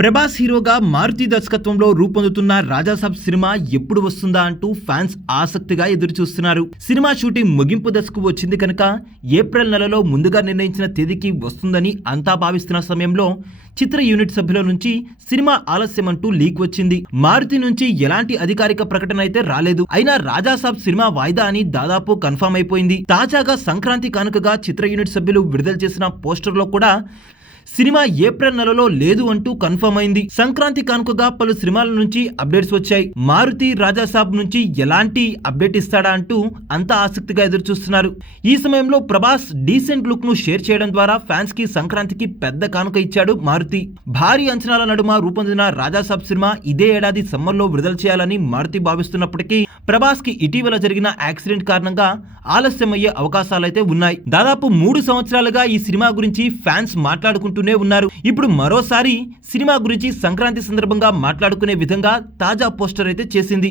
ప్రభాస్ హీరోగా మారుతి దర్శకత్వంలో రూపొందుతున్న రాజాసాబ్ సినిమా ఎప్పుడు వస్తుందా అంటూ ఫ్యాన్స్ ఆసక్తిగా ఎదురుచూస్తున్నారు. సినిమా షూటింగ్ ముగింపు దశకు వచ్చింది కనుక ఏప్రిల్ నెలలో ముందుగా నిర్ణయించిన తేదీకి వస్తుందని అంతా భావిస్తున్న సమయంలో చిత్ర యూనిట్ సభ్యుల నుంచి సినిమా ఆలస్యం అంటూ లీక్ వచ్చింది. మారుతి నుంచి ఎలాంటి అధికారిక ప్రకటన అయితే రాలేదు. అయినా రాజాసాబ్ సినిమా వాయిదా అని దాదాపు కన్ఫర్మ్ అయిపోయింది. తాజాగా సంక్రాంతి కానుకగా చిత్ర యూనిట్ సభ్యులు విడుదల చేసిన పోస్టర్లో కూడా సినిమా ఏప్రిల్ నెలలో లేదు అంటూ కన్ఫర్మ్ అయింది. సంక్రాంతి కానుకగా పలు సినిమాల నుంచి అప్డేట్స్ వచ్చాయి. మారుతి రాజాసాబ్ నుంచి ఎలాంటి అప్డేట్ ఇస్తాడా అంటూ అంతా ఆసక్తిగా ఎదురు చూస్తున్నారు. ఈ సమయంలో ప్రభాస్ డీసెంట్ లుక్ ను షేర్ చేయడం ద్వారా ఫ్యాన్స్ కి సంక్రాంతికి పెద్ద కానుక ఇచ్చాడు మారుతి. భారీ అంచనాల నడుమ రూపొందిన రాజాసాబ్ సినిమా ఇదే ఏడాది సమ్మర్ లో విడుదల చేయాలని మారుతి భావిస్తున్నప్పటికీ ప్రభాస్ కి ఇటీవల జరిగిన యాక్సిడెంట్ కారణంగా ఆలస్యమయ్యే అవకాశాలైతే ఉన్నాయి. దాదాపు 3 సంవత్సరాలుగా ఈ సినిమా గురించి ఫ్యాన్స్ మాట్లాడుకుంటూనే ఉన్నారు. ఇప్పుడు మరోసారి సినిమా గురించి సంక్రాంతి సందర్భంగా మాట్లాడుకునే విధంగా తాజా పోస్టర్ అయితే చేసింది.